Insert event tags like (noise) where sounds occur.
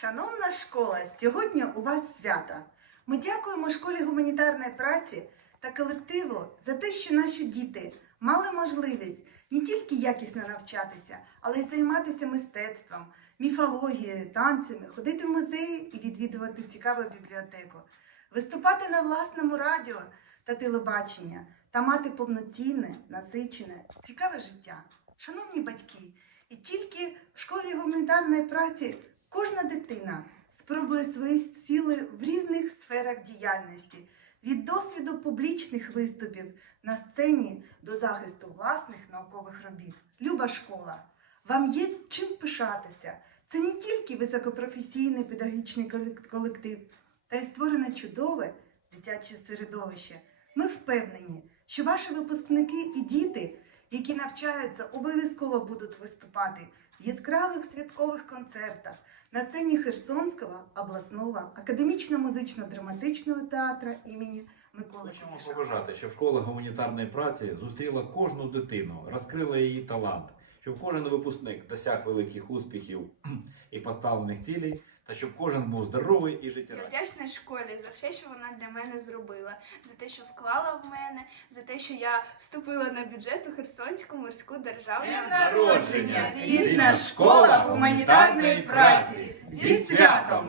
Шановна школа, сьогодні у вас свято. Ми дякуємо школі гуманітарної праці та колективу за те, що наші діти мали можливість не тільки якісно навчатися, але й займатися мистецтвом, міфологією, танцями, ходити в музеї і відвідувати цікаву бібліотеку, виступати на власному радіо та телебачення та мати повноцінне, насичене, цікаве життя. Шановні батьки, і тільки в школі гуманітарної праці кожна дитина спробує свої сили в різних сферах діяльності, від досвіду публічних виступів на сцені до захисту власних наукових робіт. Люба школа, вам є чим пишатися. Це не тільки високопрофесійний педагогічний колектив, та й створене чудове дитяче середовище. Ми впевнені, що ваші випускники і діти, які навчаються, обов'язково будуть виступати яскравих святкових концертах на сцені Херсонського обласного академічно-музично-драматичного театру імені Миколи Хочемо побажати, щоб школа гуманітарної праці зустріла кожну дитину, розкрила її талант, щоб кожен випускник досяг великих успіхів (clears throat) і поставлених цілей, та щоб кожен був здоровий і Я вдячна школі за все, що вона для мене зробила, за те, що вклала в мене, за те, що я вступила на бюджет у Херсонську морську державну. Днем народження, Рідна школа гуманітарної праці! Зі святом!